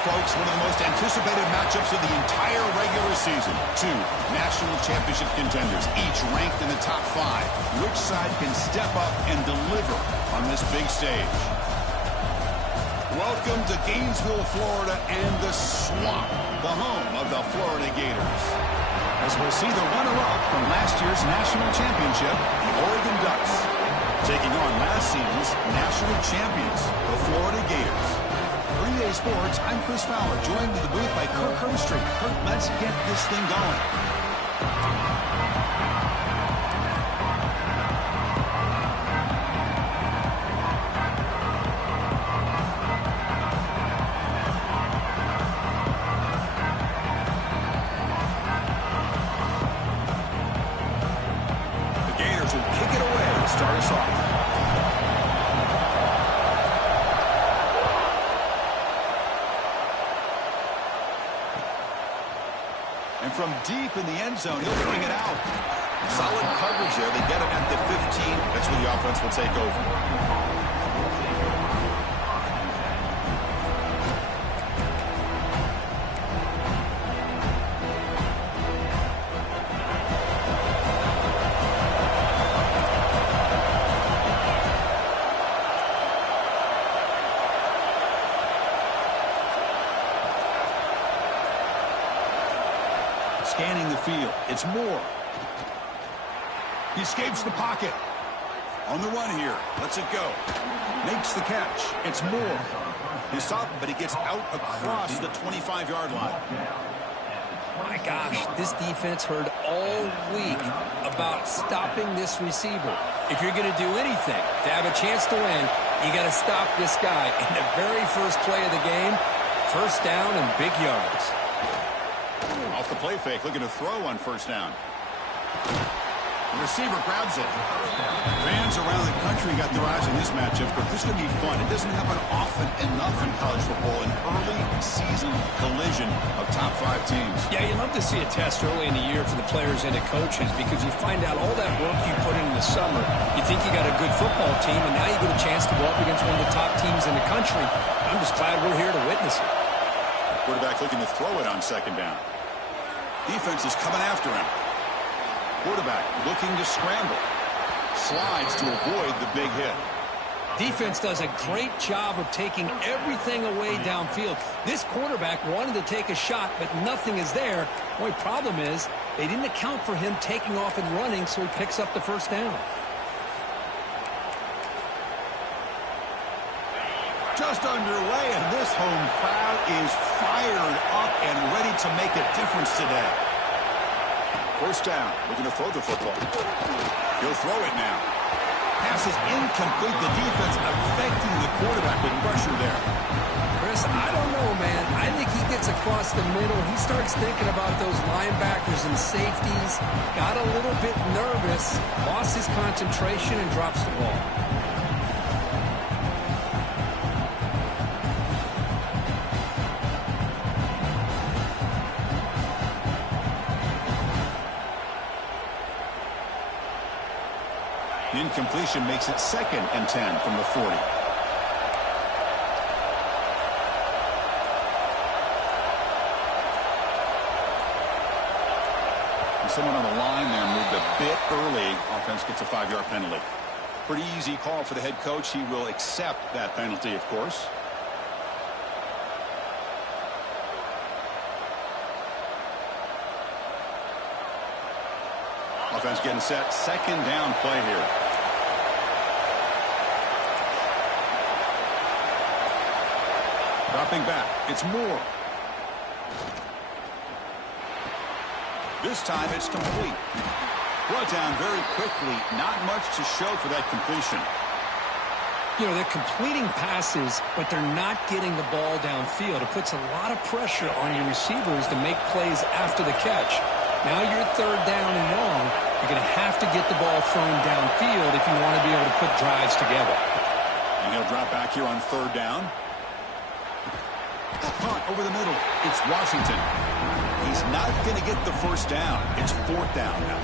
folks, one of the most anticipated matchups of the entire regular season. Two national championship contenders, each ranked in the top 5. Which side can step up and deliver on this big stage? Welcome to Gainesville, Florida, and the Swamp, the home of the Florida Gators. As we'll see the runner-up from last year's national championship, the Oregon Ducks, taking on last season's national champions, the Florida Gators. 3A Sports, I'm Chris Fowler, joined in the booth by Kirk Herbstreit. Kirk, let's get this thing going. The Gators will kick it away to start us off. And from deep in the end zone, he'll bring it out. Solid coverage there. They get it at the 15. That's where the offense will take over. Scanning the field. It's Moore. He escapes the pocket. On the run here. Lets it go. Makes the catch. It's Moore. He's stopped, but he gets out across the 25-yard line. My gosh, this defense heard all week about stopping this receiver. If you're going to do anything to have a chance to win, you got to stop this guy. In the very first play of the game, first down and big yards. Off the play fake, looking to throw on first down. The receiver grabs it. Fans around the country got their eyes on this matchup, but this is going to be fun. It doesn't happen often enough in college football, an early season collision of top 5 teams. Yeah, you love to see a test early in the year for the players and the coaches because you find out all that work you put in the summer. You think you got a good football team, and now you get a chance to go up against one of the top teams in the country. I'm just glad we're here to witness it. Quarterback looking to throw it on second down. Defense is coming after him. Quarterback looking to scramble. Slides to avoid the big hit. Defense does a great job of taking everything away downfield. This quarterback wanted to take a shot, but nothing is there. The only problem is they didn't account for him taking off and running, so he picks up the first down. Just underway, and this home crowd is fired up and ready to make a difference today. First down, looking to throw the football. He'll throw it now. Pass is incomplete. The defense affecting the quarterback with pressure there. Chris, I don't know, man. I think he gets across the middle. He starts thinking about those linebackers and safeties. Got a little bit nervous, lost his concentration, and drops the ball. Incompletion makes it 2nd and 10 from the 40. And someone on the line there moved a bit early. Offense gets a 5-yard penalty. Pretty easy call for the head coach. He will accept that penalty, of course. Offense getting set. Second down play here. Dropping back. It's Moore. This time it's complete. Brought down very quickly. Not much to show for that completion. You know, they're completing passes, but they're not getting the ball downfield. It puts a lot of pressure on your receivers to make plays after the catch. Now you're third down and long. You're going to have to get the ball thrown downfield if you want to be able to put drives together. And he'll drop back here on third down. Punt over the middle. It's Washington. He's not going to get the first down. It's 4th down now.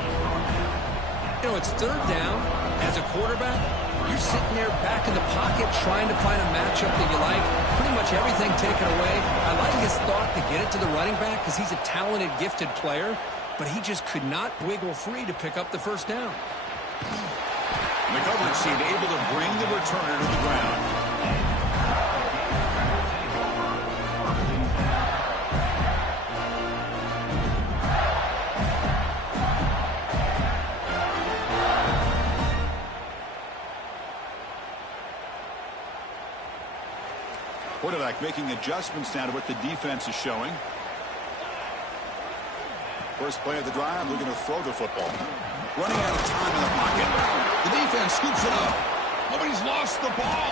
You know, it's third down. As a quarterback, you're sitting there back in the pocket trying to find a matchup that you like. Pretty much everything taken away. I like credit to the running back because he's a talented, gifted player, but he just could not wiggle free to pick up the first down. The coverage team able to bring the returner to the ground. Quarterback making adjustments now to what the defense is showing. First play of the drive, looking to throw the football. Running out of time in the pocket. The defense scoops it up. Nobody's lost the ball.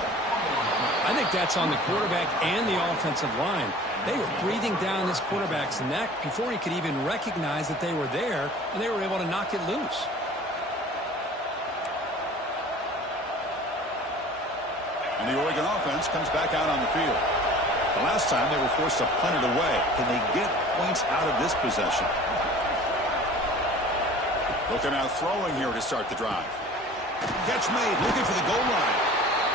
I think that's on the quarterback and the offensive line. They were breathing down this quarterback's neck before he could even recognize that they were there, and they were able to knock it loose. And the Oregon offense comes back out on the field. The last time they were forced to punt it away. Can they get points out of this possession? Looking out throwing here to start the drive. Catch made, looking for the goal line.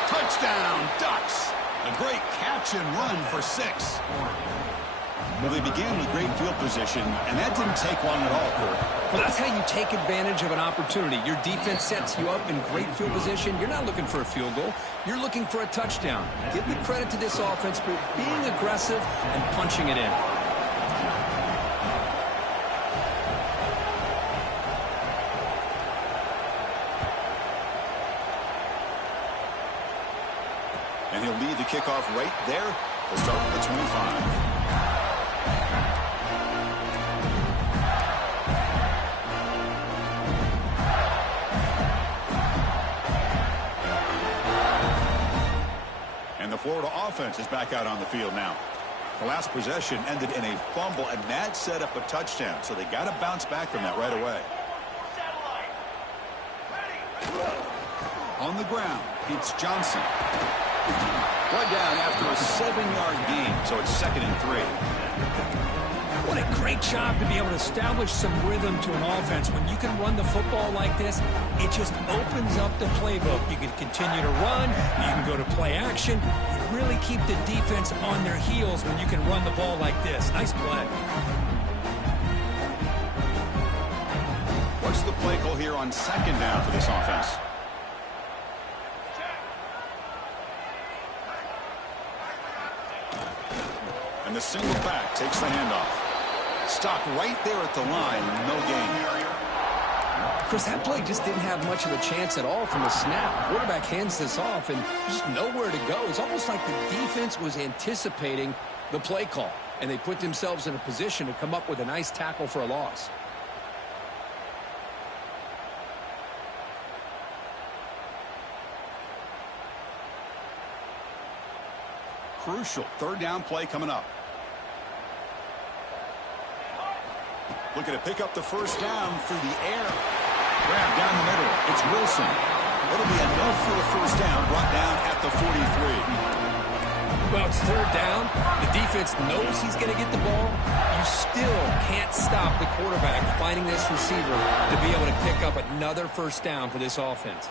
Touchdown, Ducks. A great catch and run for 6. Well, they began with great field position, and that didn't take long at all, Kurt. Well, that's how you take advantage of an opportunity. Your defense sets you up in great field position. You're not looking for a field goal. You're looking for a touchdown. Give the credit to this offense for being aggressive and punching it in. And he'll lead the kickoff right there to start with the 25. And the Florida offense is back out on the field now. The last possession ended in a fumble, and that set up a touchdown, so they got to bounce back from that right away. On the ground, it's Johnson. Brought down after a 7-yard gain, so it's 2nd and 3. What a great job to be able to establish some rhythm to an offense. When you can run the football like this, it just opens up the playbook. You can continue to run. You can go to play action. You really keep the defense on their heels when you can run the ball like this. Nice play. What's the play call here on 2nd down for this offense? And the single back takes the handoff. Stopped right there at the line, no gain. Chris, that play just didn't have much of a chance at all from the snap. Quarterback hands this off and just nowhere to go. It's almost like the defense was anticipating the play call, and they put themselves in a position to come up with a nice tackle for a loss. Crucial 3rd down play coming up. Looking to pick up the first down through the air. Grab down the middle. It's Wilson. It'll be enough for the first down, brought down at the 43. Well, it's 3rd down. The defense knows he's going to get the ball. You still can't stop the quarterback finding this receiver to be able to pick up another first down for this offense.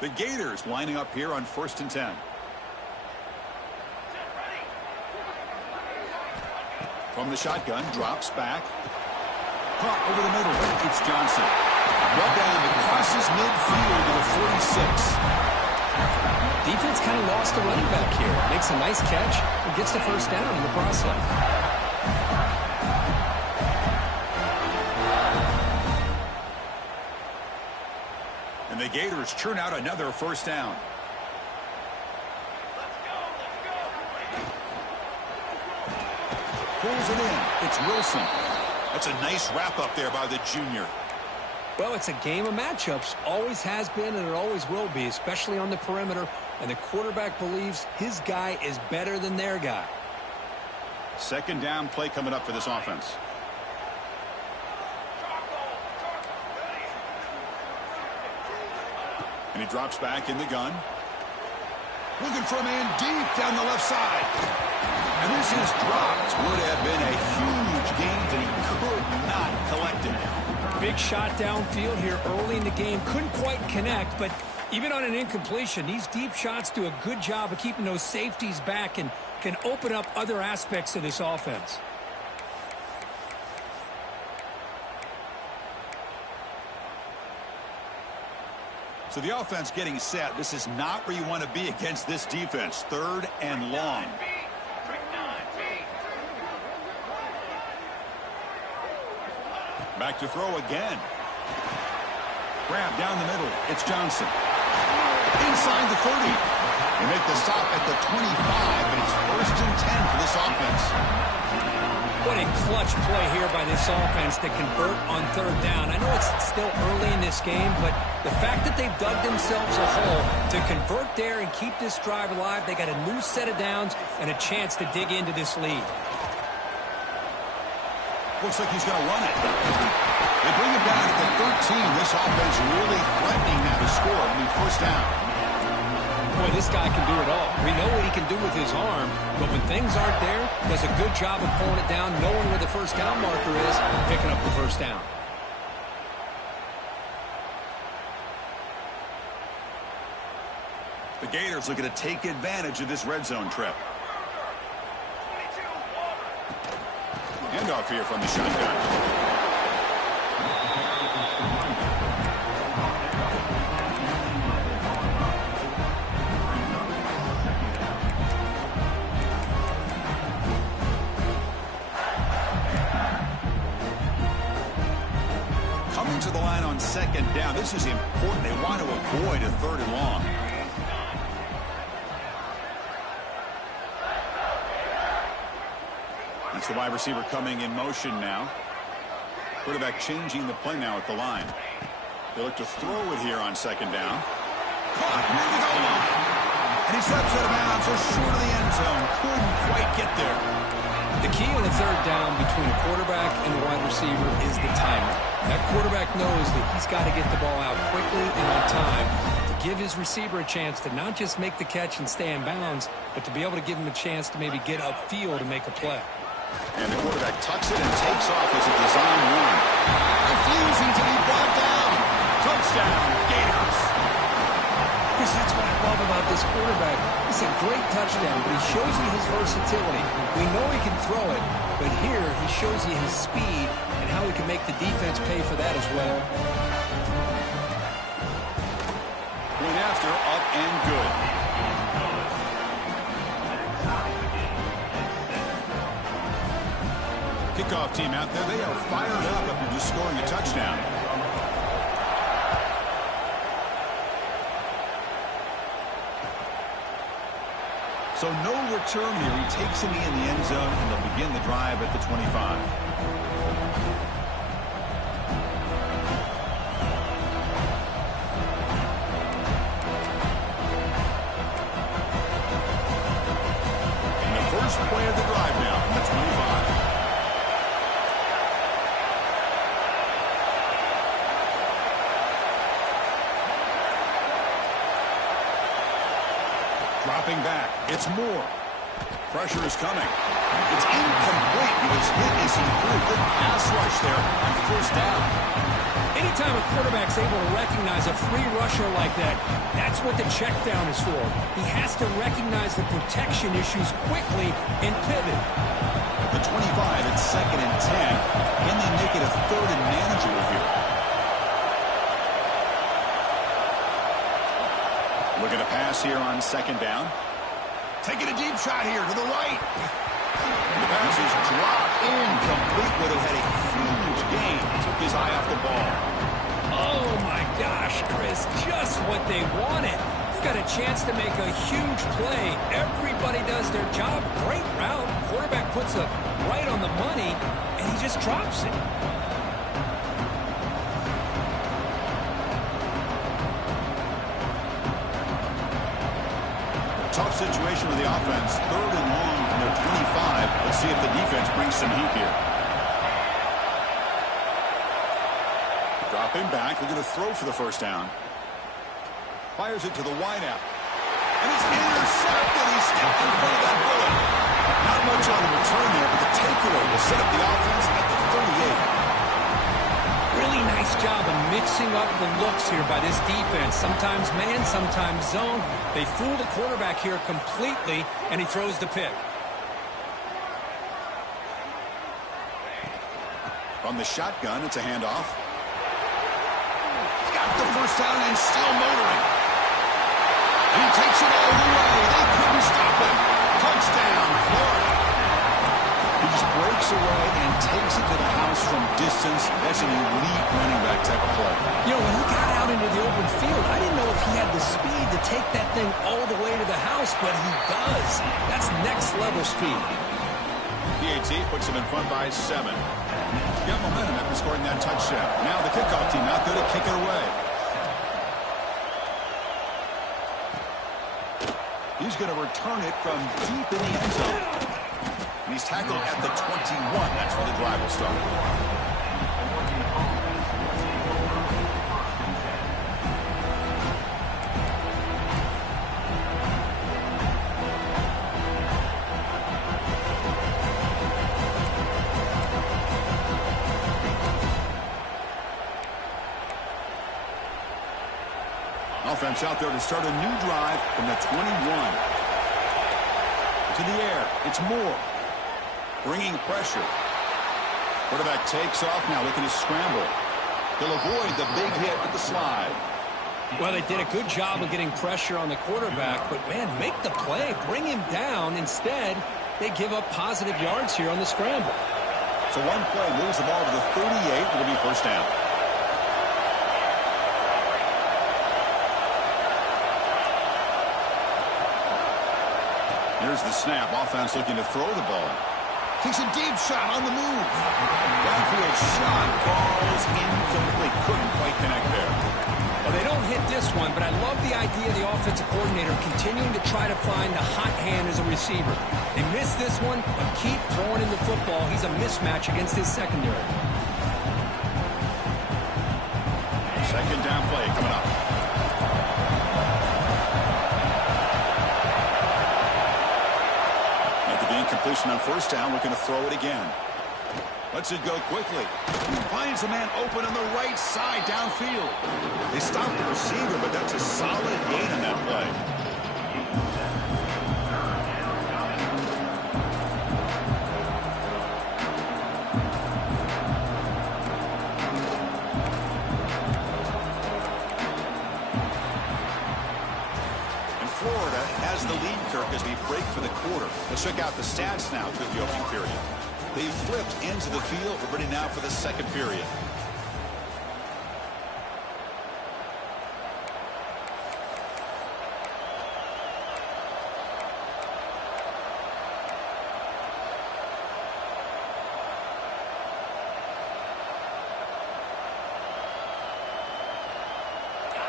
The Gators lining up here on 1st and 10. From the shotgun, drops back. Caught over the middle. It's Johnson. Brought down and crosses midfield to the 46. Defense kind of lost the running back here. Makes a nice catch and gets the first down in the process. And the Gators churn out another first down. Pulls it in. It's Wilson. That's a nice wrap up there by the junior. Well, it's a game of matchups. Always has been, and it always will be, especially on the perimeter. And the quarterback believes his guy is better than their guy. 2nd down play coming up for this offense. And he drops back in the gun. Looking for a man deep down the left side. And this is dropped. Would have been a huge gain that he could not collect it. Big shot downfield here early in the game. Couldn't quite connect, but Even on an incompletion, these deep shots do a good job of keeping those safeties back and can open up other aspects of this offense. So the offense getting set. This is not where you want to be against this defense. 3rd and long. Back to throw again. Grab down the middle. It's Johnson. Inside the 30. They make the stop at the 25, and it's 1st and 10 for this offense. What a clutch play here by this offense to convert on 3rd down. I know it's still early in this game, but the fact that they've dug themselves a hole to convert there and keep this drive alive, they got a new set of downs and a chance to dig into this lead. Looks like he's going to run it. They bring him down at the 13. This offense really threatening now to score. It'll be 1st down. Boy, this guy can do it all. We know what he can do with his arm, but when things aren't there, does a good job of pulling it down, knowing where the 1st down marker is, picking up the 1st down. The Gators looking to take advantage of this red zone trip. Handoff here from the shotgun. Coming to the line on 2nd down. This is important. They want to avoid a 3rd and long. That's the wide receiver coming in motion now. Quarterback changing the play now at the line. They look to throw it here on 2nd down. Caught near the goal line. And he steps out of bounds just short of the end zone. Couldn't quite get there. The key on the 3rd down between a quarterback and the wide receiver is the timing. That quarterback knows that he's got to get the ball out quickly and on time to give his receiver a chance to not just make the catch and stay in bounds, but to be able to give him a chance to maybe get upfield to make a play. And the quarterback tucks it and takes off as a design run. Refusing to be brought down. Touchdown, Gators. Chris, that's what I love about this quarterback. It's a great touchdown, but he shows you his versatility. We know he can throw it, but here he shows you his speed and how he can make the defense pay for that as well. Point after, up and good. Kickoff team out there, they are fired up after just scoring a touchdown. So no return here. He takes it in the end zone, and they'll begin the drive at the 25. Play of the drive now from the 25. Dropping back. It's Moore. Pressure is coming. It's incomplete. He was hit as he threw. Good pass rush there on 1st down. Anytime a quarterback's able to recognize a free rusher like that, that's what the check down is for. He has to recognize the protection issues quickly and pivot. The 25, it's 2nd and 10. Can they make it a 3rd and manageable here? Look at a pass here on 2nd down. Taking a deep shot here to the right. The pass is dropped incomplete. Would have had a huge gain. Took his eye off the ball. Oh, my gosh, Chris. Just what they wanted. He's got a chance to make a huge play. Everybody does their job. Great route. Quarterback puts it right on the money, and he just drops it. Tough situation with the offense. 3rd and long from their 25. Let's see if the defense brings some heat here. Dropping back. We're going to throw for the 1st down. Fires it to the wideout. And it's intercepted. He stepped in front of that bullet. Not much on the return there, but the takeaway will set up the offense at the 38. Really nice job of mixing up the looks here by this defense. Sometimes man, sometimes zone. They fool the quarterback here completely, and he throws the pick. From the shotgun, it's a handoff. Got the first down and still motoring. He takes it all the way. They couldn't stop him. Touchdown, Florida. He just breaks away and takes it to the house from distance. That's an elite running back type of play. You know, when he got out into the open field, I didn't know if he had the speed to take that thing all the way to the house, but he does. That's next level speed. PAT puts him in front by 7. Got momentum after scoring that touchdown. Now the kickoff team out there to kick it away. He's going to return it from deep in the end zone. And he's tackled at the 21. That's where the drive will start. Offense out there to start a new drive from the 21. To the air, it's Moore. Bringing pressure. Quarterback takes off now, looking to scramble. He'll avoid the big hit with the slide. Well, they did a good job of getting pressure on the quarterback, but, man, make the play. Bring him down. Instead, they give up positive yards here on the scramble. So one play moves the ball to the 38. It'll be first down. Here's the snap. Offense looking to throw the ball. Takes a deep shot on the move. Downfield shot falls incomplete. Couldn't quite connect there. Well, they don't hit this one, but I love the idea of the offensive coordinator continuing to try to find the hot hand as a receiver. They missed this one, but keep throwing in the football. He's a mismatch against his secondary. Second down play coming up. Incompletion on first down. We're going to throw it again. Lets it go quickly. He finds a man open on the right side downfield. They stop the receiver, but that's a solid gain on that play. Florida has the lead, Kirk, as we break for the quarter. Let's check out the stats now through the opening period. They flipped into the field. We're ready now for the second period.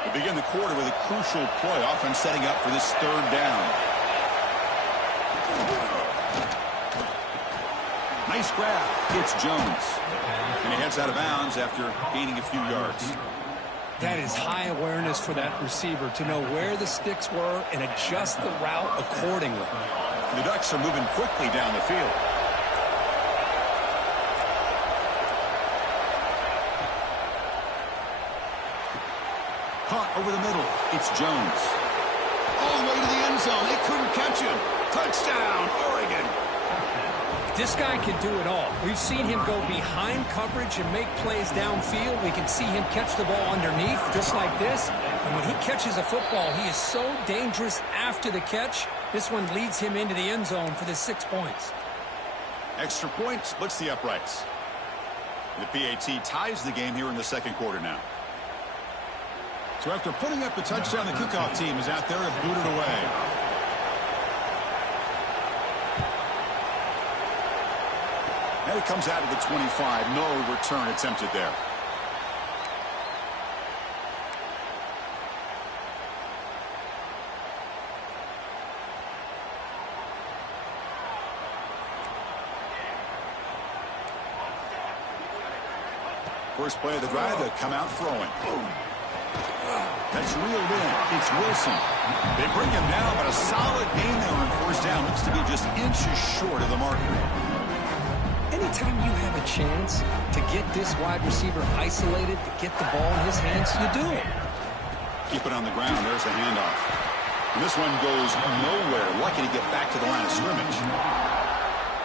We begin the quarter with a crucial play. Offense setting up for this third down. Nice grab. It's Jones. And he heads out of bounds after gaining a few yards. That is high awareness for that receiver to know where the sticks were and adjust the route accordingly. The Ducks are moving quickly down the field. Caught over the middle. It's Jones. All the way to the end zone. They couldn't catch him. Touchdown, Oregon. This guy can do it all. We've seen him go behind coverage and make plays downfield. We can see him catch the ball underneath, just like this. And when he catches a football, he is so dangerous after the catch. This one leads him into the end zone for the 6 points. Extra point splits the uprights. The PAT ties the game here in the second quarter now. So after putting up the touchdown, the kickoff team is out there and booted away. And it comes out of the 25. No return attempted there. First play of the drive, they'll come out throwing. That's reeled in. It's Wilson. They bring him down, but a solid gain there on first down. Looks to be just inches short of the marker. Anytime you have a chance to get this wide receiver isolated, to get the ball in his hands, you do it. Keep it on the ground. There's the handoff. And this one goes nowhere. Lucky to get back to the line of scrimmage.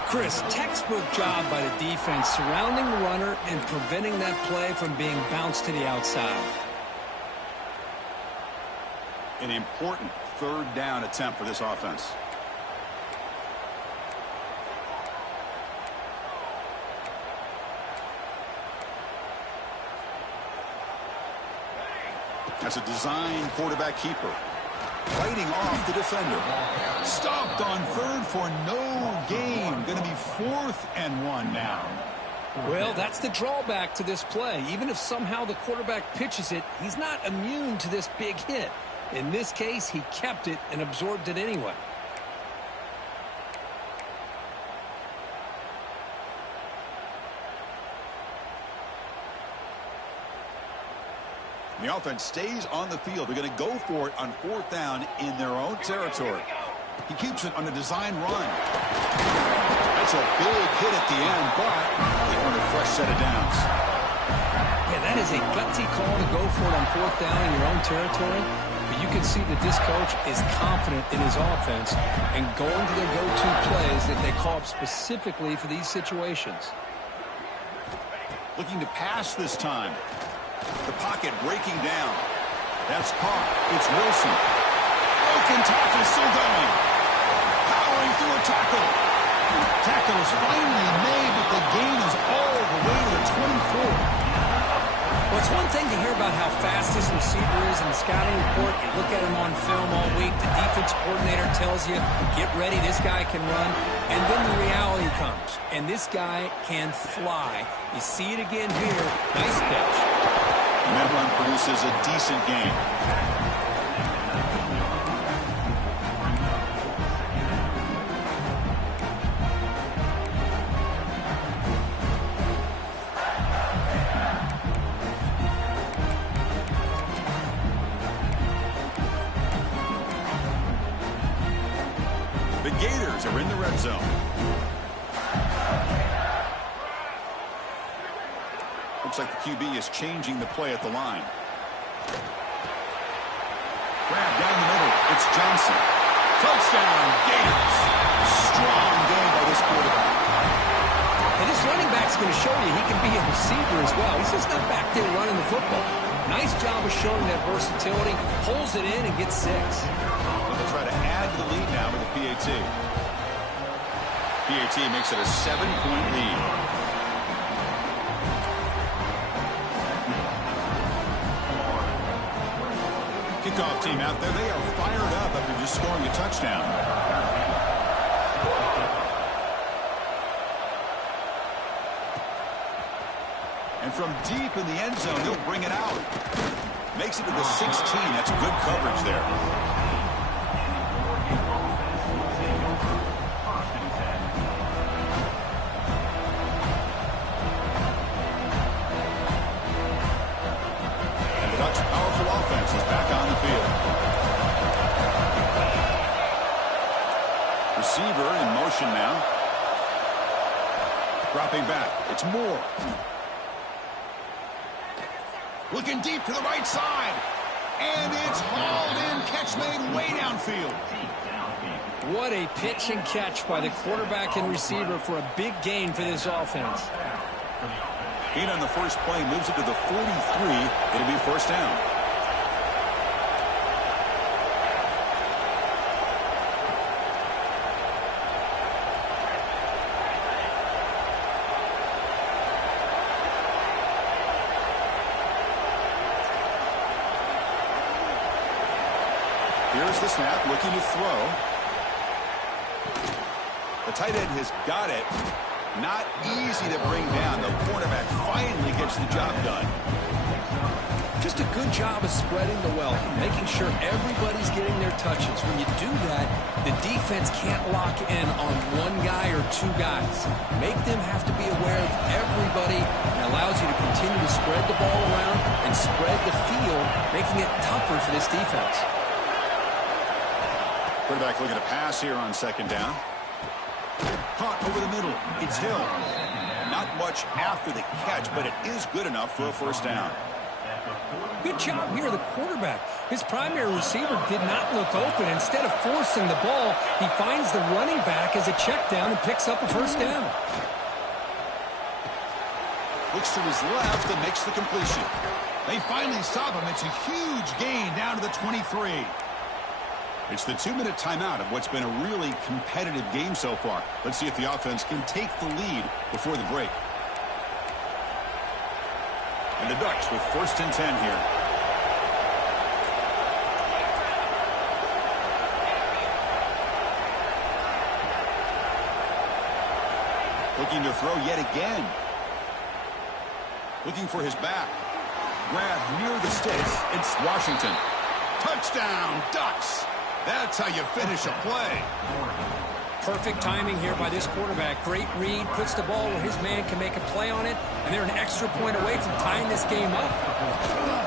Chris, textbook job by the defense surrounding the runner and preventing that play from being bounced to the outside. An important third down attempt for this offense. That's a design quarterback keeper. Fighting off the defender. Stopped on third for no gain. Going to be 4th and 1 now. Well, that's the drawback to this play. Even if somehow the quarterback pitches it, he's not immune to this big hit. In this case, he kept it and absorbed it anyway. The offense stays on the field. They're going to go for it on 4th down in their own territory. He keeps it on a design run. That's a big hit at the end, but they want a fresh set of downs. Yeah, that is a gutsy call to go for it on 4th down in your own territory. But you can see that this coach is confident in his offense and going to their go-to plays that they call up specifically for these situations. Looking to pass this time. The pocket breaking down. That's caught. It's Wilson. Broken tackle still going. Powering through a tackle. Tackle is finally made, but the gain is all the way to the 24. Well, it's one thing to hear about how fast this receiver is in the scouting report. You look at him on film all week. The defense coordinator tells you, get ready, this guy can run. And then the reality comes. And this guy can fly. You see it again here. Nice catch. And that run produces a decent gain. The Gators are in the red zone. Looks like the QB is changing the play at the line. Grab down the middle. It's Johnson. Touchdown, Gators. Strong game by this quarterback. And this running back's going to show you he can be a receiver as well. He's just not back there running the football. Nice job of showing that versatility. Pulls it in and gets 6. They'll try to add to the lead now with the PAT. PAT makes it a 7-point lead. Kickoff team out there. They are fired up after just scoring a touchdown. And from deep in the end zone, he'll bring it out. Makes it to the 16. That's good coverage there. And the Ducks' powerful offense is back on the field. Receiver in motion now. Dropping back. It's Moore. Looking deep to the right side. And it's hauled in. Catch made way downfield. What a pitch and catch by the quarterback and receiver for a big gain for this offense. Gain on the first play moves it to the 43. It'll be first down. Here's the snap, looking to throw. The tight end has got it. Not easy to bring down. The cornerback finally gets the job done. Just a good job of spreading the wealth, making sure everybody's getting their touches. When you do that, the defense can't lock in on one guy or two guys. Make them have to be aware of everybody, and allows you to continue to spread the ball around and spread the field, making it tougher for this defense. Quarterback looking to pass here on second down. Caught over the middle. It's Hill. Not much after the catch, but it is good enough for a first down. Good job here, the quarterback. His primary receiver did not look open. Instead of forcing the ball, he finds the running back as a check down and picks up a first down. Looks to his left and makes the completion. They finally stop him. It's a huge gain down to the 23. It's the 2-minute timeout of what's been a really competitive game so far. Let's see if the offense can take the lead before the break. And the Ducks with 1st and 10 here. Looking to throw yet again. Looking for his back. Grab near the sticks. It's Washington. Touchdown, Ducks. That's how you finish a play. Perfect timing here by this quarterback. Great read, puts the ball where his man can make a play on it, and they're an extra point away from tying this game up.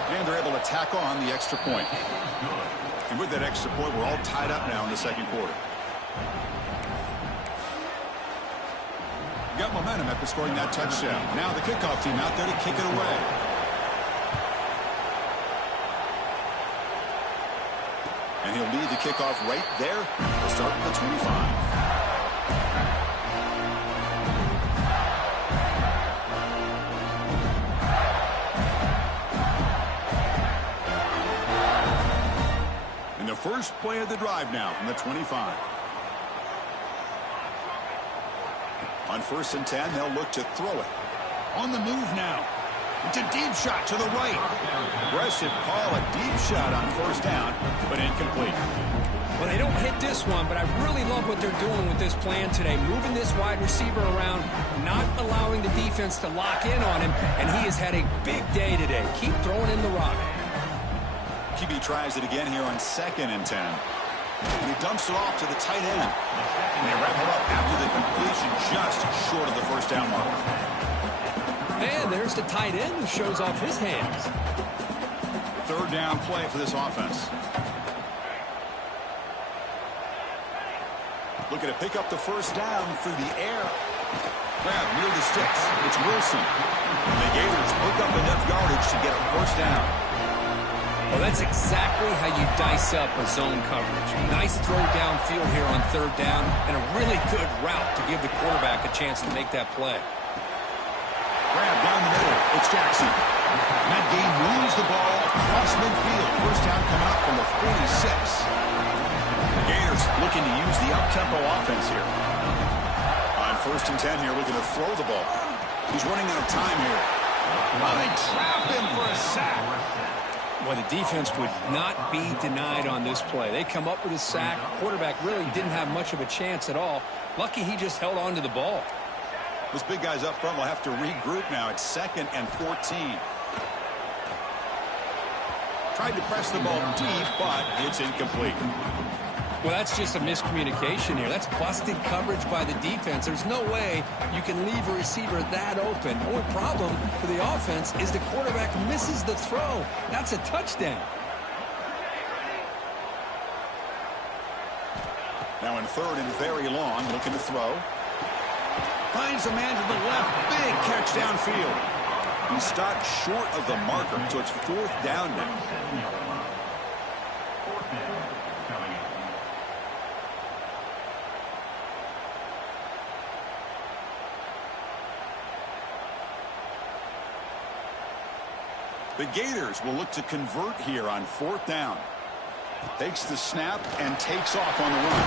And they're able to tack on the extra point. And with that extra point, we're all tied up now in the second quarter. Got momentum after scoring that touchdown. Now the kickoff team out there to kick it away. And he'll lead the kickoff right there. We'll start with the 25. And the first play of the drive now from the 25. On 1st and 10, they'll look to throw it. On the move now. It's a deep shot to the right. Aggressive call, a deep shot on 1st down, but incomplete. Well, they don't hit this one, but I really love what they're doing with this plan today. Moving this wide receiver around, not allowing the defense to lock in on him, and he has had a big day today. Keep throwing in the rock. QB tries it again here on 2nd and 10. And he dumps it off to the tight end. And they wrap it up after the completion just short of the 1st down mark. And there's the tight end who shows off his hands. 3rd down play for this offense. Looking to pick up the 1st down through the air. Grab near the sticks. It's Wilson. The Gators pick up enough yardage to get a 1st down. Well, that's exactly how you dice up a zone coverage. Nice throw downfield here on 3rd down, and a really good route to give the quarterback a chance to make that play. Grab down the middle. It's Jackson. That game moves the ball across midfield. 1st down coming up from the 46. The Gators looking to use the up-tempo offense here. On 1st and 10 here, looking to throw the ball. He's running out of time here. Well, they trap him for a sack. Well, the defense would not be denied on this play. They come up with a sack. Quarterback really didn't have much of a chance at all. Lucky he just held on to the ball. Those big guys up front will have to regroup now. It's 2nd and 14. Tried to press the ball deep, but it's incomplete. Well, that's just a miscommunication here. That's busted coverage by the defense. There's no way you can leave a receiver that open. The only problem for the offense is the quarterback misses the throw. That's a touchdown. Now in 3rd and very long, looking to throw. Finds a man to the left. Big catch downfield. He stopped short of the marker, so it's 4th down now. The Gators will look to convert here on 4th down. Takes the snap and takes off on the run.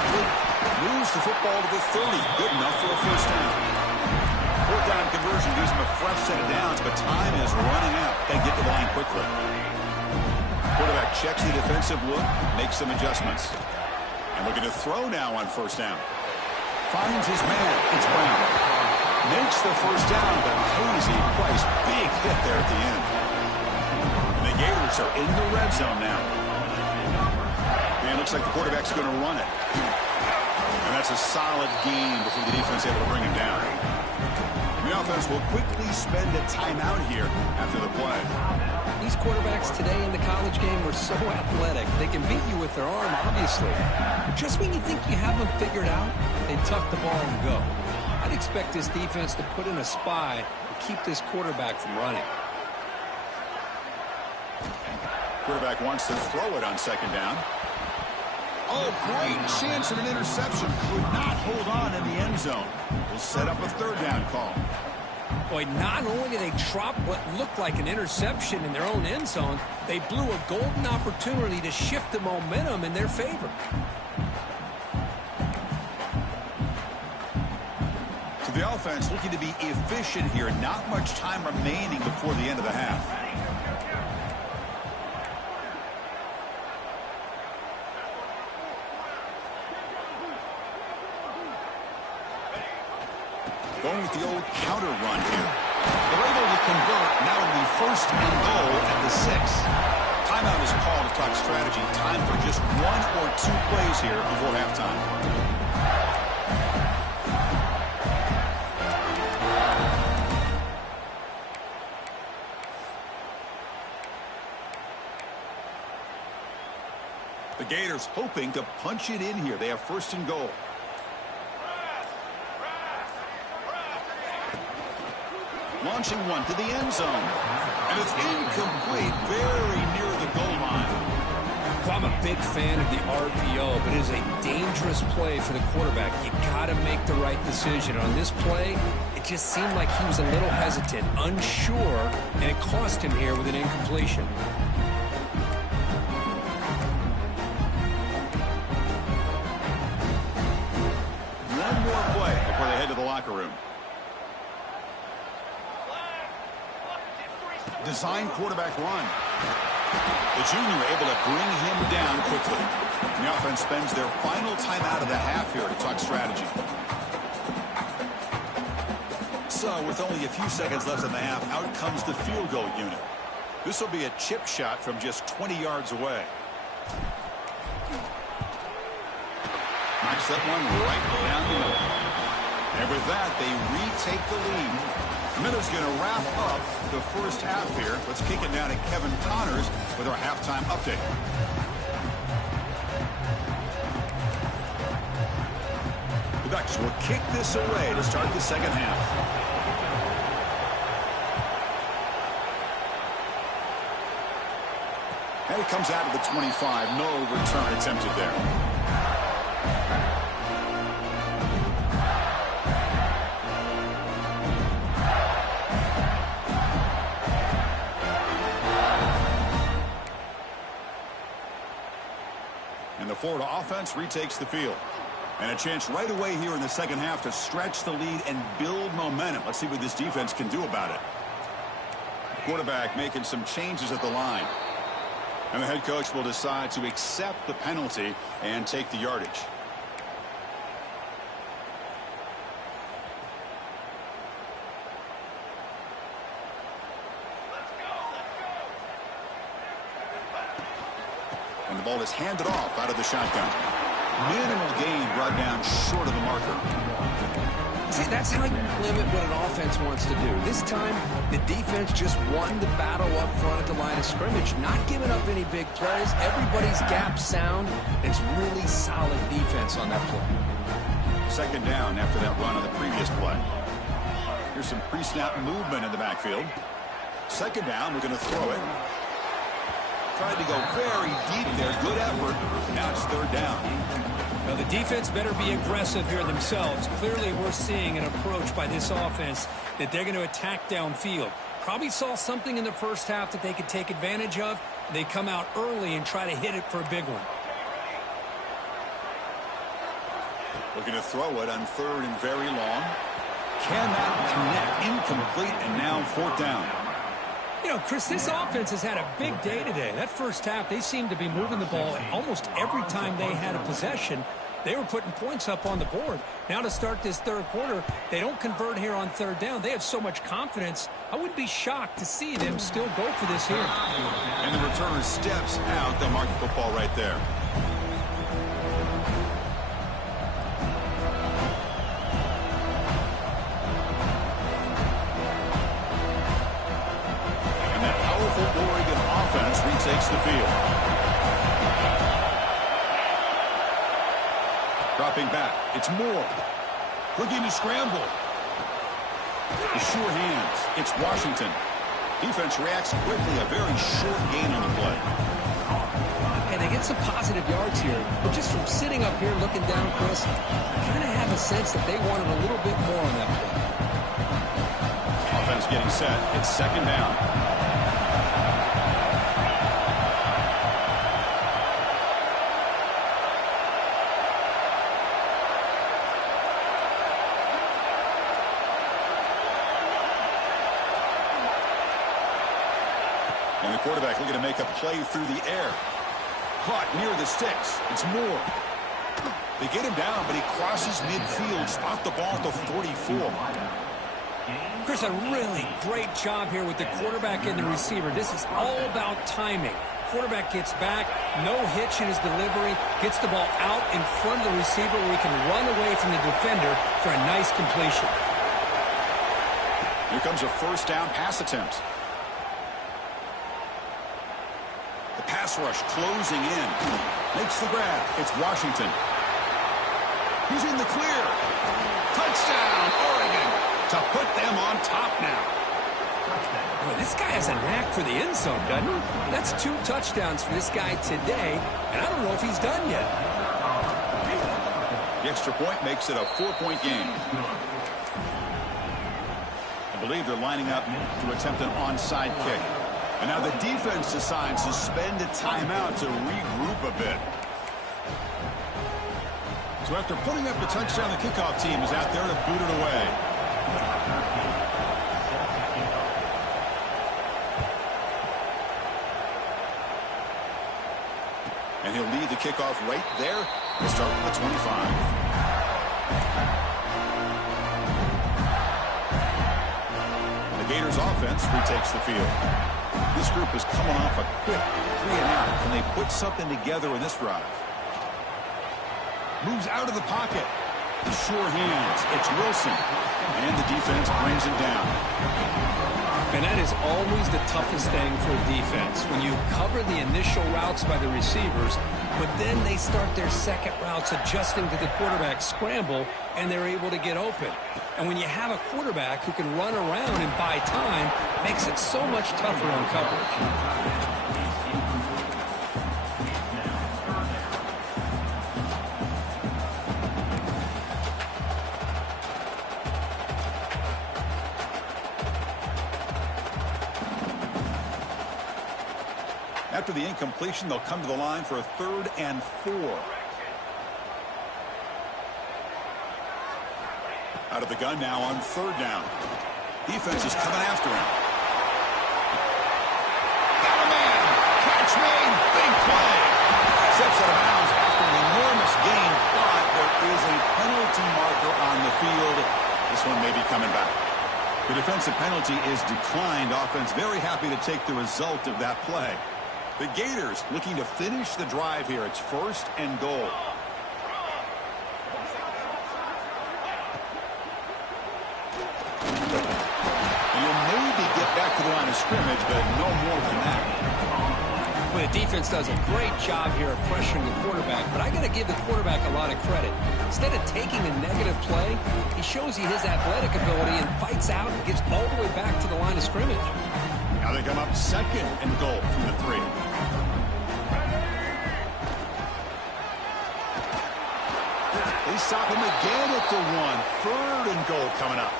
Moves the football to the 30. Good enough for a 1st down. 4th down conversion gives them a fresh set of downs, but time is running out. They get the line quickly. Quarterback checks the defensive look, makes some adjustments. And looking to throw now on 1st down. Finds his man. It's Brown. Makes the 1st down, but pays a price. Big hit there at the end. The Gators are in the red zone now. And it looks like the quarterback's going to run it. And that's a solid gain before the defense is able to bring him down. And the offense will quickly spend a timeout here after the play. These quarterbacks today in the college game are so athletic. They can beat you with their arm, obviously. Just when you think you have them figured out, they tuck the ball and go. I'd expect this defense to put in a spy to keep this quarterback from running. Quarterback wants to throw it on second down. Oh, great chance at an interception. Could not hold on in the end zone. Will set up a third down call. Boy, not only did they drop what looked like an interception in their own end zone, they blew a golden opportunity to shift the momentum in their favor. So the offense looking to be efficient here. Not much time remaining before the end of the half. Going with the old counter run here. They're able to convert. Now it'll be first and goal at the 6. Timeout is called to talk strategy. Time for just 1 or 2 plays here before halftime. The Gators hoping to punch it in here. They have first and goal. Launching one to the end zone. And it's incomplete, very near the goal line. Well, I'm a big fan of the RPO, but it is a dangerous play for the quarterback. You got to make the right decision. On this play, it just seemed like he was a little hesitant, unsure, and it cost him here with an incompletion. One more play before they head to the locker room. Design quarterback run. The junior able to bring him down quickly. The offense spends their final timeout of the half here to talk strategy. So with only a few seconds left in the half, out comes the field goal unit. This will be a chip shot from just 20 yards away. Knocks that one right down the middle. And with that, they retake the lead. Miller's going to wrap up the first half here. Let's kick it down to Kevin Connors with our halftime update. The Ducks will kick this away to start the second half. And it comes out of the 25. No return attempted there. And the Florida offense retakes the field. And a chance right away here in the second half to stretch the lead and build momentum. Let's see what this defense can do about it. The quarterback making some changes at the line. And the head coach will decide to accept the penalty and take the yardage. And the ball is handed off out of the shotgun. Minimal gain brought down short of the marker. See, that's how you limit what an offense wants to do. This time, the defense just won the battle up front at the line of scrimmage, not giving up any big plays. Everybody's gap sound. It's really solid defense on that play. Second down after that run on the previous play. Here's some pre-snap movement in the backfield. Second down, we're going to throw it. Tried to go very deep there. Good effort. Now it's third down. Well, the defense better be aggressive here themselves. Clearly, we're seeing an approach by this offense that they're going to attack downfield. Probably saw something in the first half that they could take advantage of. They come out early and try to hit it for a big one. Looking to throw it on third and very long. Cannot connect. Incomplete, and now fourth down. You know, Chris, this offense has had a big day today. That first half, they seemed to be moving the ball almost every time they had a possession. They were putting points up on the board. Now to start this third quarter, they don't convert here on third down. They have so much confidence. I wouldn't be shocked to see them still go for this here. And the returner steps out. They'll mark the football right there. Oregon offense retakes the field. Dropping back, it's Moore. Looking to scramble. The sure hands. It's Washington. Defense reacts quickly. A very short gain on the play. And they get some positive yards here. But just from sitting up here looking down, Chris, I kind of have a sense that they wanted a little bit more on that play. Offense getting set. It's second down. And the quarterback looking to make a play through the air. Caught near the sticks. It's Moore. They get him down, but he crosses midfield. Spot the ball at the 44. Chris, a really great job here with the quarterback and the receiver. This is all about timing. Quarterback gets back, no hitch in his delivery, gets the ball out in front of the receiver where he can run away from the defender for a nice completion. Here comes a first down pass attempt. The pass rush closing in. Makes the grab. It's Washington. He's in the clear. Touchdown, Oregon. To put them on top now. Boy, this guy has a knack for the end zone, doesn't he? That's 2 touchdowns for this guy today, and I don't know if he's done yet. The extra point makes it a 4-point game. I believe they're lining up to attempt an onside kick. And now the defense decides to spend a timeout to regroup a bit. So after putting up the touchdown, the kickoff team is out there to boot it away. And he'll lead the kickoff right there. We'll start with the 25. The Gators offense retakes the field. This group is coming off a quick 3-and-out, and they put something together in this drive. Moves out of the pocket. Sure hands. It's Wilson. And the defense brings him down. And that is always the toughest thing for a defense. When you cover the initial routes by the receivers, but then they start their second routes adjusting to the quarterback scramble, and they're able to get open. And when you have a quarterback who can run around and buy time, it makes it so much tougher on coverage. After the incompletion, they'll come to the line for a 3rd and 4. Out of the gun now on 3rd down. Defense is coming after him. Got a man. Catch made. Big play. Steps out of bounds after an enormous gain, but there is a penalty marker on the field. This one may be coming back. The defensive penalty is declined. Offense very happy to take the result of that play. The Gators looking to finish the drive here. It's 1st and goal. You'll maybe get back to the line of scrimmage, but no more than that. Well, the defense does a great job here of pressuring the quarterback, but I got to give the quarterback a lot of credit. Instead of taking a negative play, he shows you his athletic ability and fights out and gets all the way back to the line of scrimmage. Now they come up 2nd and goal from the 3. They stop him again at the 1. 3rd and goal coming up.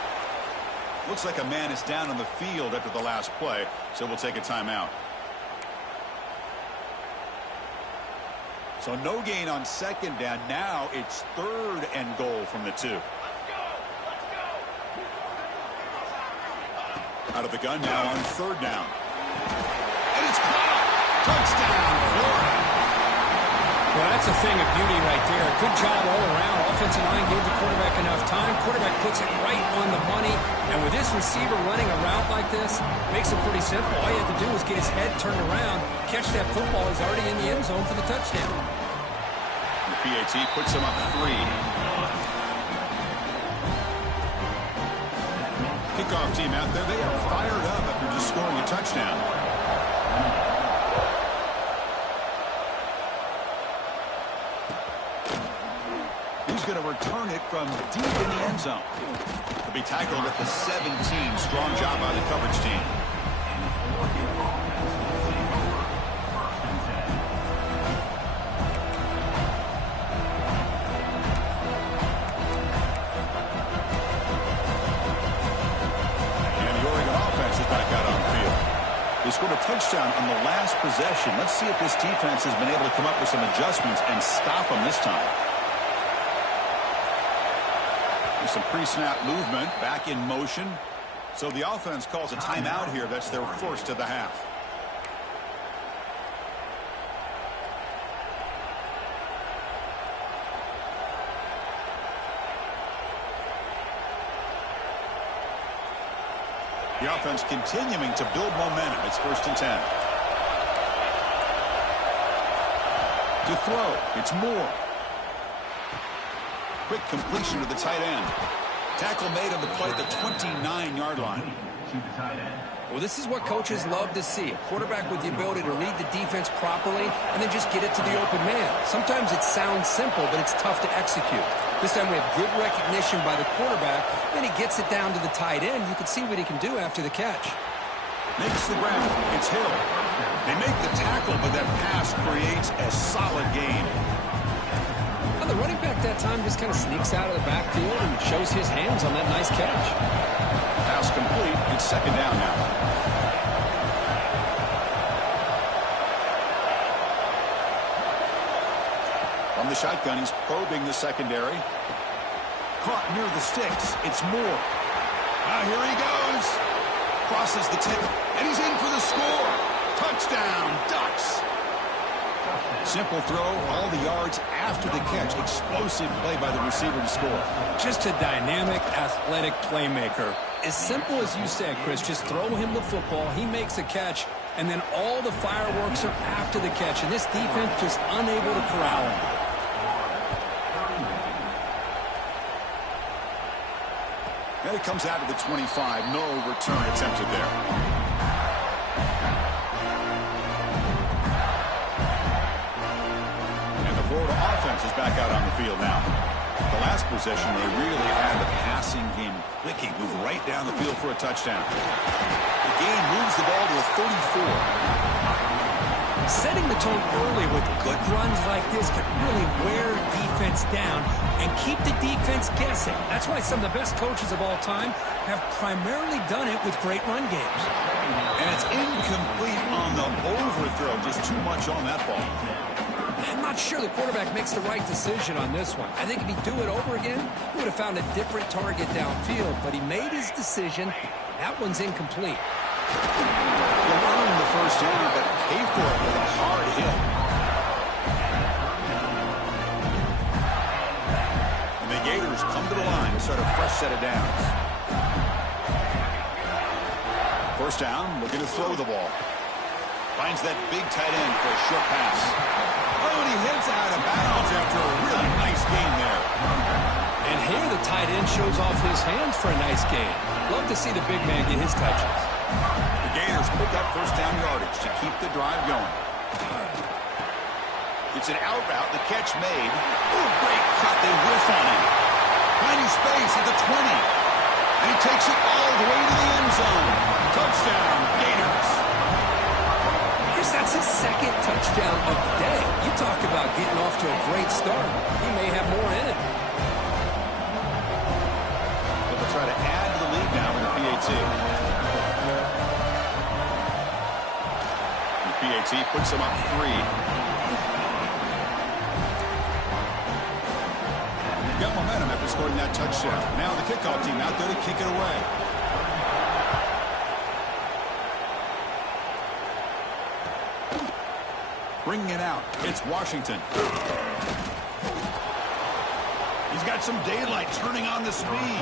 Looks like a man is down on the field after the last play, so we'll take a timeout. So no gain on 2nd down. Now it's 3rd and goal from the 2. Out of the gun now on 3rd down. And it's caught. Touchdown, Florida. Well, that's a thing of beauty right there. Good job all around. Offensive line gave the quarterback enough time. Quarterback puts it right on the money. And with this receiver running a route like this, makes it pretty simple. All you have to do is get his head turned around, catch that football. He's already in the end zone for the touchdown. The PAT puts him up 3. Kickoff team out there, they are fired up after just scoring a touchdown. These going to return it from deep in the end zone. He'll be tackled at the 17. Strong job by the coverage team. They scored a touchdown on the last possession. Let's see if this defense has been able to come up with some adjustments and stop them this time. There's some pre-snap movement, back in motion. So the offense calls a timeout here. That's their first of the half. The offense continuing to build momentum. It's 1st and 10. To throw, it's Moore. Quick completion to the tight end. Tackle made on the play at the 29-yard line. Well, this is what coaches love to see. A quarterback with the ability to read the defense properly and then just get it to the open man. Sometimes it sounds simple, but it's tough to execute. This time we have good recognition by the quarterback. Then he gets it down to the tight end. You can see what he can do after the catch. Makes the grab. It's Hill. They make the tackle, but that pass creates a solid gain. Well, the running back that time just kind of sneaks out of the backfield and shows his hands on that nice catch. Pass complete. It's 2nd down now. From the shotgun, he's probing the secondary. Caught near the sticks. It's Moore. Here he goes. Crosses the tip, and he's in for the score. Touchdown, Ducks. Simple throw, all the yards after the catch. Explosive play by the receiver to score. Just a dynamic, athletic playmaker. As simple as you said, Chris, just throw him the football. He makes a catch, and then all the fireworks are after the catch. And this defense just unable to corral him. And it comes out to the 25. No return attempted there. And the Florida offense is back out on the field now. The last possession, they really had the passing game clicking. Move right down the field for a touchdown. The game moves the ball to the 34. Setting the tone early with good runs like this can really wear defense down and keep the defense guessing. That's why some of the best coaches of all time have primarily done it with great run games. And it's incomplete on the overthrow. Just too much on that ball. I'm not sure the quarterback makes the right decision on this one. I think if he'd do it over again, he would have found a different target downfield. But he made his decision. That one's incomplete. You'll earn the first down, but pay for it with a hard hit. And the Gators come to the line to start a fresh set of downs. First down, looking to throw the ball. Finds that big tight end for a short pass. Oh, and he heads out of bounds after a really nice gain there. And here the tight end shows off his hands for a nice gain. Love to see the big man get his touches. The Gators pick up first down yardage to keep the drive going. It's an out route, the catch made. Oh, great cut, they whiff on him. Finding space at the 20. And he takes it all the way to the end zone. Touchdown, Gators. Chris, that's his 2nd touchdown of the day. You talk about getting off to a great start. He may have more in it. But they'll try to add to the lead now with the PAT. The PAT puts them up 3. Got momentum after scoring that touchdown. Now the kickoff team out there to kick it away. Bringing it out, it's Washington. He's got some daylight turning on the speed.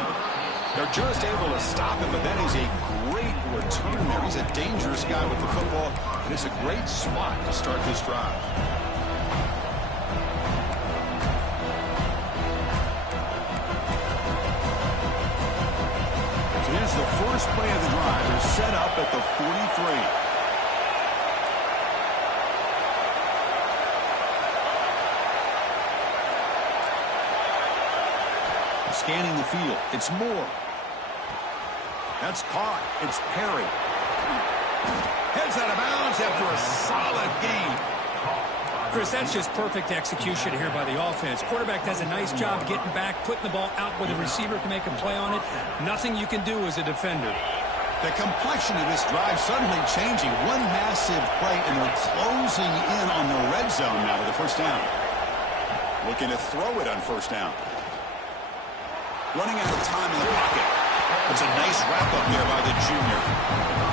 They're just able to stop him, but that is a great return there. He's a dangerous guy with the football, and it's a great spot to start this drive. Here's the first play of the drive. They're set up at the 43. Scanning the field. It's Moore. That's caught. It's Perry. Heads out of bounds after a solid game. Chris, that's just perfect execution here by the offense. Quarterback does a nice job getting back, putting the ball out where the receiver can make a play on it. Nothing you can do as a defender. The complexion of this drive suddenly changing. One massive play, and they're closing in on the red zone now with the first down. Looking to throw it on first down. Running out of time in the pocket. It's a nice wrap-up there by the junior.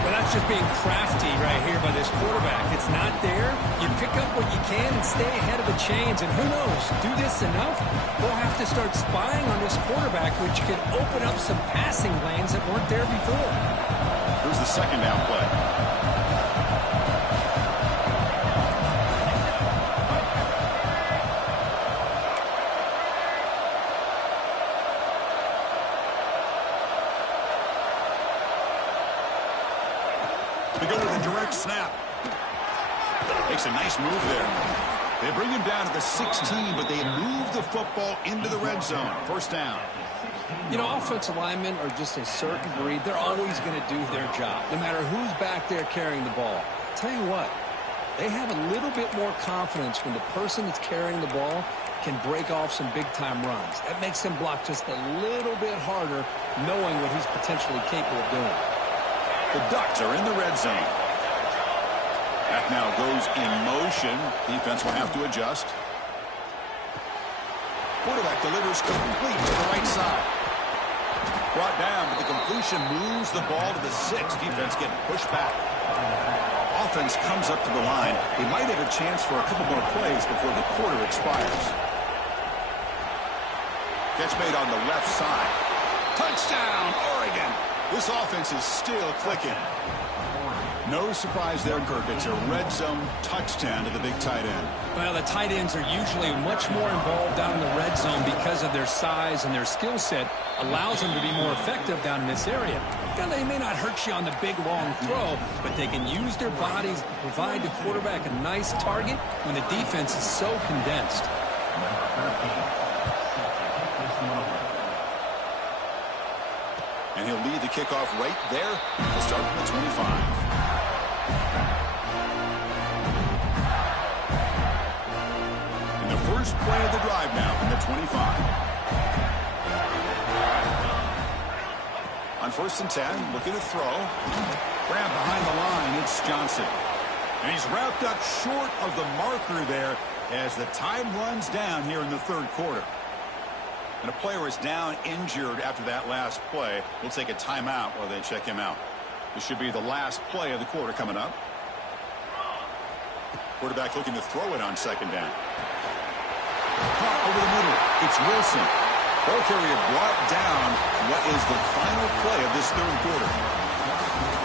Well, that's just being crafty right here by this quarterback. It's not there. You pick up what you can and stay ahead of the chains. And who knows, do this enough, we'll have to start spying on this quarterback, which can open up some passing lanes that weren't there before. Here's the second down play. They go with a direct snap. Makes a nice move there. They bring him down to the 16, but they move the football into the red zone. First down. You know, offensive linemen are just a certain breed. They're always going to do their job, no matter who's back there carrying the ball. I'll tell you what, they have a little bit more confidence when the person that's carrying the ball can break off some big-time runs. That makes them block just a little bit harder, knowing what he's potentially capable of doing. The Ducks are in the red zone. That now goes in motion. Defense will have to adjust. Quarterback delivers complete to the right side. Brought down, but the completion moves the ball to the 6. Defense getting pushed back. Offense comes up to the line. They might have a chance for a couple more plays before the quarter expires. Catch made on the left side. Touchdown, Oregon. This offense is still clicking. No surprise there, Kirk. It's a red zone touchdown to the big tight end. Well, the tight ends are usually much more involved down in the red zone because of their size, and their skill set allows them to be more effective down in this area. Now, they may not hurt you on the big, long throw, but they can use their bodies to provide the quarterback a nice target when the defense is so condensed. And he'll lead the kickoff right there. We'll start from the 25. And the first play of the drive now from the 25. On first and 10, looking to throw. Grab behind the line, it's Johnson. And he's wrapped up short of the marker there as the time runs down here in the third quarter. And a player is down injured after that last play. We'll take a timeout while they check him out. This should be the last play of the quarter coming up. Quarterback looking to throw it on second down. Caught over the middle. It's Wilson. Ball carrier brought down what is the final play of this third quarter.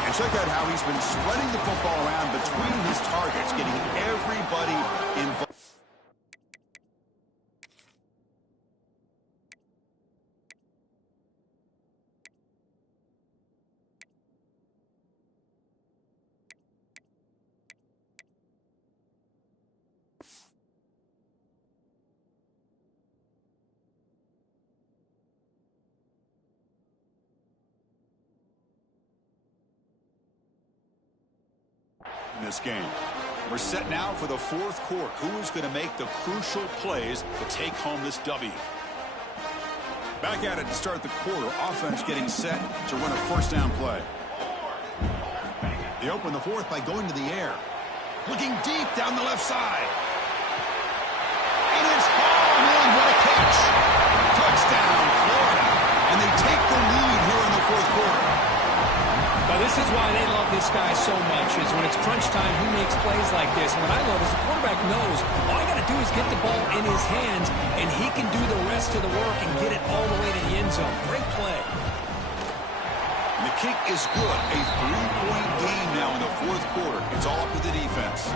And check out how he's been spreading the football around between his targets, getting everybody involved. In this game. We're set now for the fourth quarter. Who is going to make the crucial plays to take home this W? Back at it to start the quarter. Offense getting set to run a first down play. They open the fourth by going to the air. Looking deep down the left side. And it's hauled in. What a catch. Touchdown, Florida. And they take the lead here in the fourth quarter. Now, this is why they love this guy so much, is when it's crunch time, he makes plays like this. And what I love is the quarterback knows all I got to do is get the ball in his hands, and he can do the rest of the work and get it all the way to the end zone. Great play. And the kick is good. A 3-point game now in the fourth quarter. It's all up to the defense.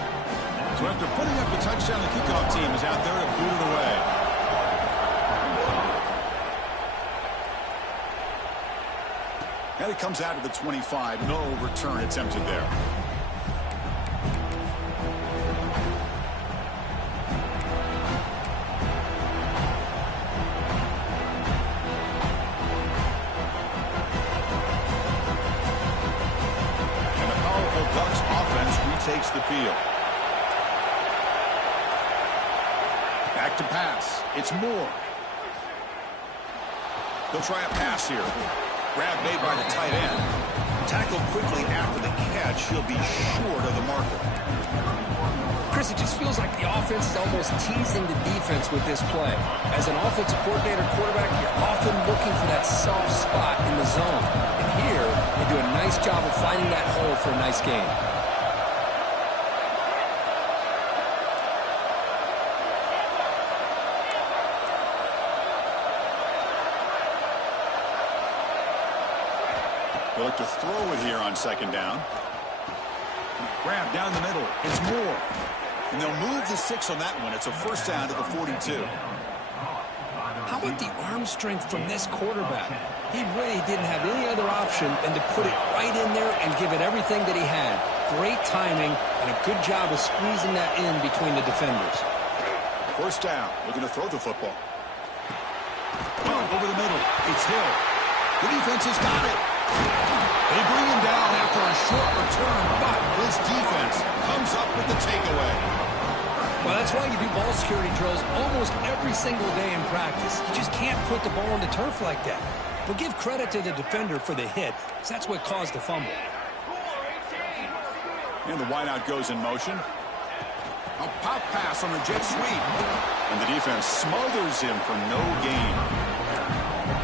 So after putting up the touchdown, the kickoff team is out there to boot it away. And it comes out of the 25. No return attempted there. the field. Back to pass. It's Moore. They'll try a pass here. Grab made by the tight end. Tackled quickly after the catch. He'll be short of the marker. Chris, it just feels like the offense is almost teasing the defense with this play. As an offensive coordinator quarterback, you're often looking for that soft spot in the zone. And here, they do a nice job of finding that hole for a nice gain. They'll look to throw it here on second down. Grab down the middle. It's Moore. And they'll move the 6 on that one. It's a first down to the 42. How about the arm strength from this quarterback? He really didn't have any other option than to put it right in there and give it everything that he had. Great timing and a good job of squeezing that in between the defenders. First down. Looking to throw the football. Over the middle. It's Hill. The defense has got it. They bring him down after a short return, but his defense comes up with the takeaway. Well, that's why you do ball security drills almost every single day in practice. You just can't put the ball on the turf like that. But give credit to the defender for the hit, because that's what caused the fumble. And the wideout goes in motion. A pop pass on the jet sweep. And the defense smothers him for no gain.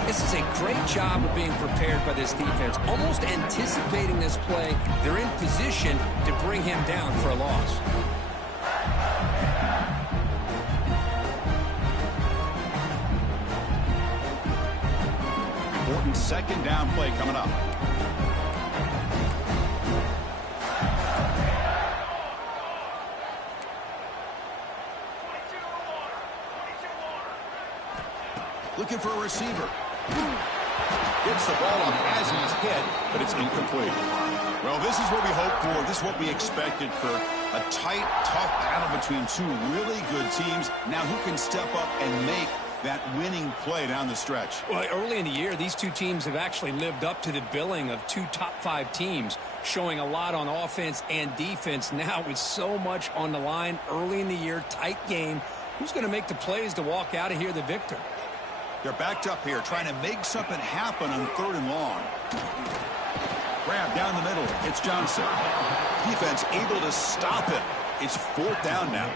This is a great job of being prepared by this defense. Almost anticipating this play, they're in position to bring him down for a loss. Important second down play coming up. Looking for a receiver. Gets the ball off as he's hit, but it's incomplete. Well, this is what we hoped for. This is what we expected, Kirk. A tight, tough battle between two really good teams. Now who can step up and make that winning play down the stretch? Well, early in the year, these two teams have actually lived up to the billing of two top-5 teams, showing a lot on offense and defense. Now with so much on the line early in the year, tight game, who's going to make the plays to walk out of here the victor? They're backed up here, trying to make something happen on 3rd and long. Grab down the middle. It's Johnson. Defense able to stop it. It's 4th down now.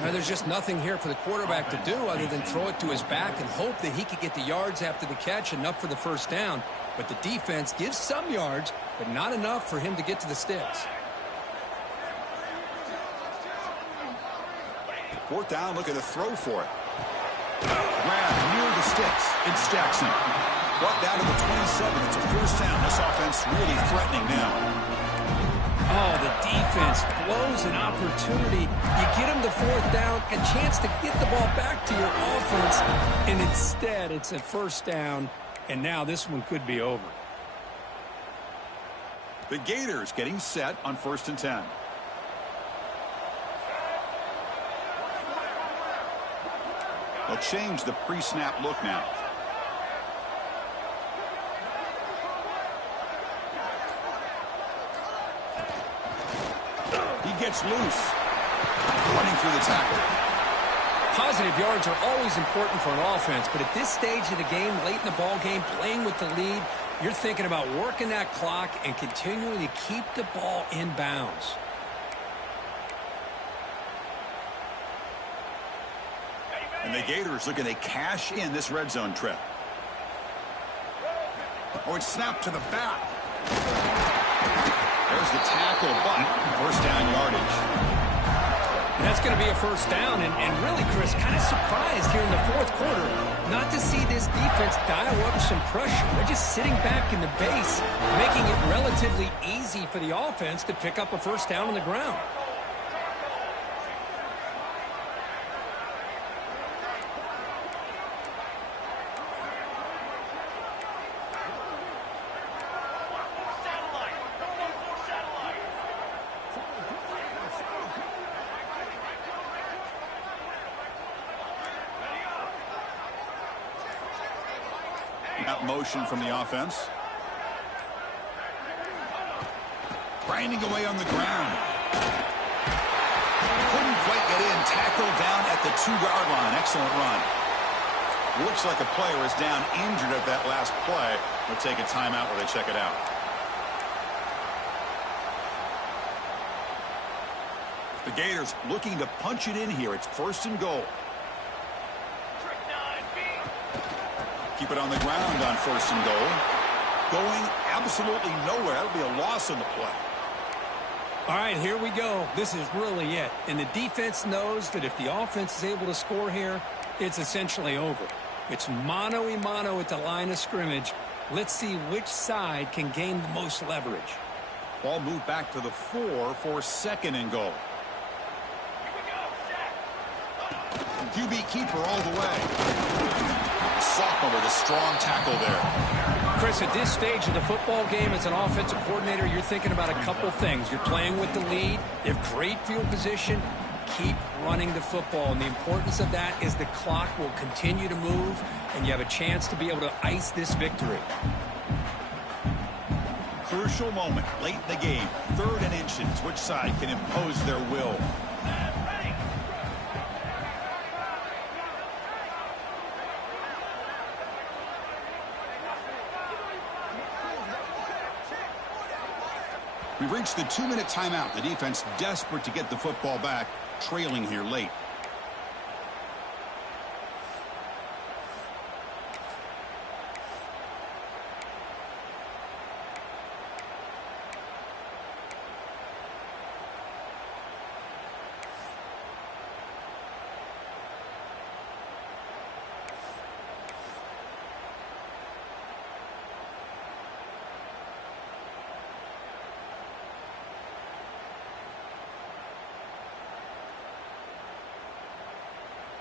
Now, there's just nothing here for the quarterback to do other than throw it to his back and hope that he could get the yards after the catch, enough for the first down. But the defense gives some yards, but not enough for him to get to the sticks. 4th down, looking to throw for it. Grab near the sticks. It's Jackson. Brought down to the 27. It's a first down. This offense really threatening now. Oh, the defense blows an opportunity. You get him the 4th down, a chance to get the ball back to your offense, and instead it's a first down, and now this one could be over. The Gators getting set on 1st and 10. They'll change the pre-snap look now. He gets loose. Running through the tackle. Positive yards are always important for an offense, but at this stage of the game, late in the ball game, playing with the lead, you're thinking about working that clock and continuing to keep the ball in bounds. And the Gators looking to cash in this red zone trip. Oh, it's snapped to the back. There's the tackle, but first down yardage. And that's going to be a first down, and really, Chris, kind of surprised here in the 4th quarter not to see this defense dial up some pressure. They're just sitting back in the base, making it relatively easy for the offense to pick up a first down on the ground. That motion from the offense. Grinding away on the ground. it in. Tackled down at the 2-yard line. Excellent run. Looks like a player is down injured at that last play. We'll take a timeout while they check it out. The Gators looking to punch it in here. It's 1st and goal. Keep it on the ground on 1st and goal. Going absolutely nowhere. That'll be a loss on the play. All right, here we go. This is really it. And the defense knows that if the offense is able to score here, it's essentially over. It's mano-a-mano at the line of scrimmage. Let's see which side can gain the most leverage. Ball moved back to the 4 for 2nd and goal. QB keeper all the way. Sophomore with a strong tackle there. Chris, at this stage of the football game, as an offensive coordinator, you're thinking about a couple things. You're playing with the lead. You have great field position. Keep running the football. And the importance of that is the clock will continue to move, and you have a chance to be able to ice this victory. Crucial moment late in the game. 3rd and inches. Which side can impose their will? We've reached the 2-minute timeout. The defense desperate to get the football back, trailing here late.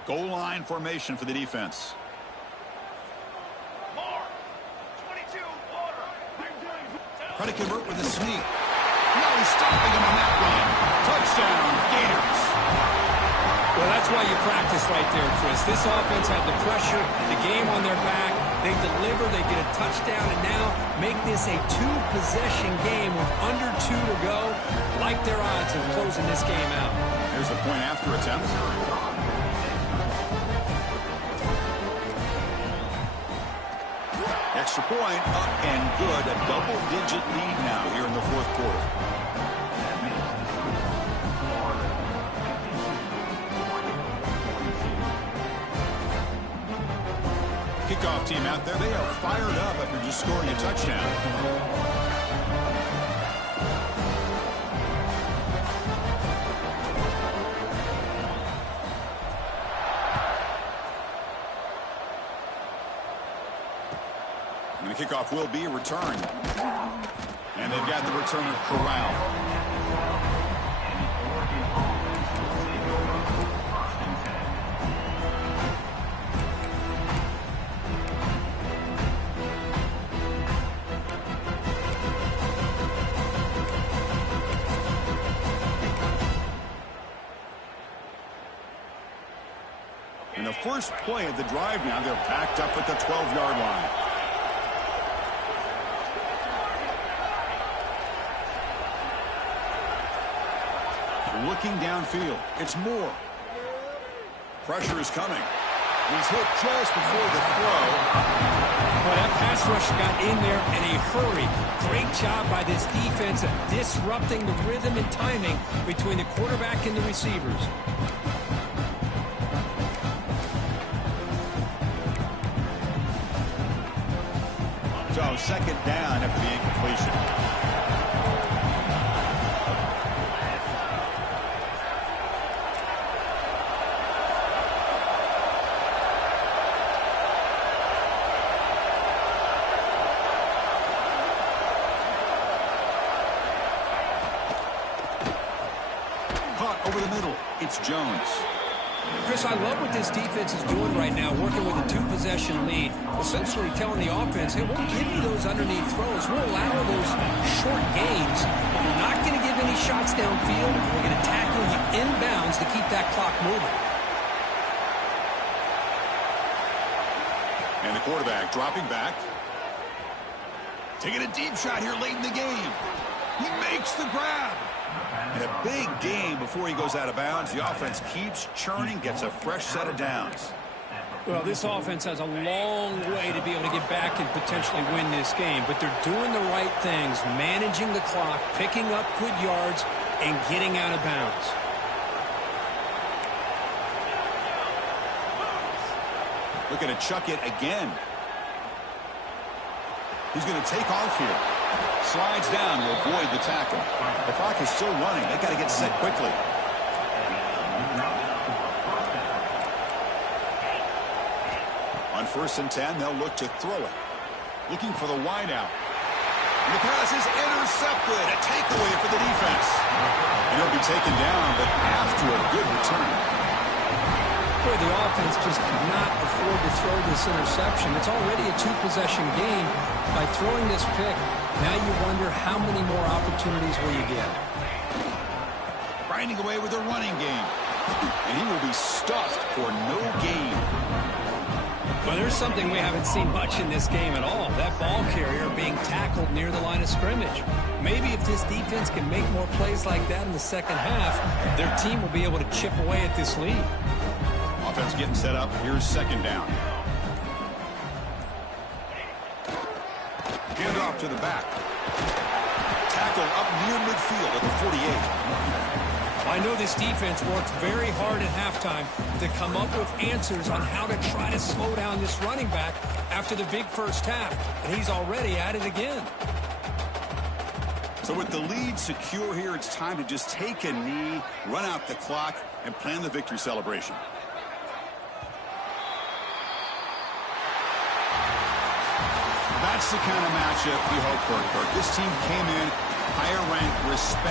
Goal line formation for the defense. Try to convert with a sneak. No, he's stopping him on that run. Touchdown, Gators. Well, that's why you practice right there, Chris. This offense had the pressure, the game on their back. They deliver, they get a touchdown, and now make this a 2-possession game with under 2 to go. Like their odds of closing this game out. Here's the point after attempt. Extra point, up and good. A double-digit lead now here in the 4th quarter. Kickoff team out there. They are fired up after just scoring a touchdown. And the kickoff will be a return. And they've got the returner corralled. And the first play of the drive now, they're backed up at the 12-yard line. Looking downfield. It's Moore. Pressure is coming. He's hit just before the throw. Well, that pass rush got in there in a hurry. Great job by this defense of disrupting the rhythm and timing between the quarterback and the receivers. So 2nd down after the incompletion. Over the middle, it's Jones. Chris, I love what this defense is doing right now, working with a 2-possession lead, essentially telling the offense, hey, we'll give you those underneath throws. We'll allow those short gains, but we're not going to give any shots downfield. We're going to tackle you inbounds to keep that clock moving. And the quarterback dropping back. Taking a deep shot here late in the game. He makes the grab. And a big gain before he goes out of bounds. The offense keeps churning, gets a fresh set of downs. Well, this offense has a long way to be able to get back and potentially win this game, but they're doing the right things, managing the clock, picking up good yards, and getting out of bounds. Looking to chuck it again. He's going to take off here. Slides down to avoid the tackle. The clock is still running. They got to get set quickly. On 1st and 10, they'll look to throw it. Looking for the wide out. And the pass is intercepted. A takeaway for the defense. And he'll be taken down, but after a good return. Boy, the offense just cannot afford to throw this interception. It's already a 2-possession game. By throwing this pick, now you wonder how many more opportunities will you get. Grinding away with a running game. And he will be stuffed for no gain. Well, there's something we haven't seen much in this game at all. That ball carrier being tackled near the line of scrimmage. Maybe if this defense can make more plays like that in the second half, their team will be able to chip away at this lead. Offense getting set up. Here's 2nd down. Hand off to the back. Tackle up near midfield at the 48. I know this defense worked very hard at halftime to come up with answers on how to try to slow down this running back after the big first half, and he's already at it again. So with the lead secure here, it's time to just take a knee, run out the clock, and plan the victory celebration. That's the kind of matchup we hope for, Kirk. This team came in higher ranked, respect.